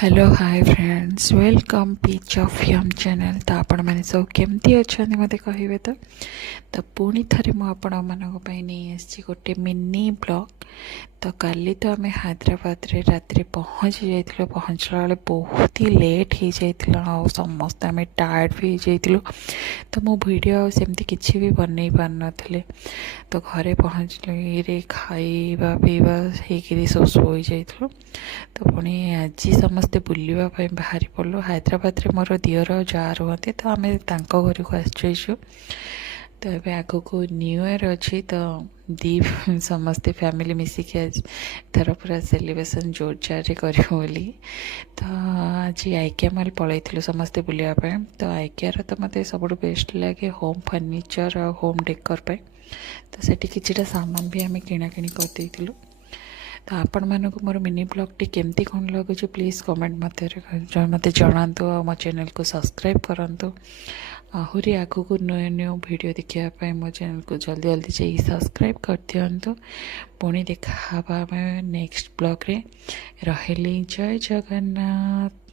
Hello hi friends welcome pitch of यम channel. तो आपण मैंने सब केमती अच्छा मत कहे तो पुणी थे मुझे नहीं आसी गोटे मिनी ब्लॉग। तो काली तो आम हैदराबाद रे रात्रि पहुँची जाइल, पहुँचला बेले बहुत ही लेट हो जाइल, समस्त आम टायर्ड भी हो जाइलु। तो मो वीडियो सेमती किसी भी बन पार नी। तो घरे पहुँचल खाइबा पीवा होकर सब शोई जाइलु। तो पुणी आज समस्ते बुलवाई बाहरी पड़ू। हैदराबाद रे मोर दियर जा रुहति, तो आम घर को आसु। तो ये आग को न्यू ईयर अच्छी, तो दी समस्ते फैमिली मिसिक थर पूरा सेलिब्रेशन जोरजार करी। तो आज आइकिया मॉल पलैलु समस्ते बुलायापी। तो आइकियार तो मत सब बेस्ट लगे होम फर्निचर और होम डेकोर पे। तो सेठी किछिटा सामान भी आम किणाकिणी करदेलु। तो आपण मानक मोर मिनी ब्लॉगटी केमती कौन लगुच प्लीज़ कमेंट मत जनातु। मो चैनल को सब्सक्राइब करूँ। आहरी आगू को न्यू न्यू वीडियो देखापी मो चैनल को जल्दी जल्दी जाइए सब्सक्राइब कर दिंतु। पुणी देखा नेक्स्ट ब्लॉग रे। रही जय जगन्नाथ।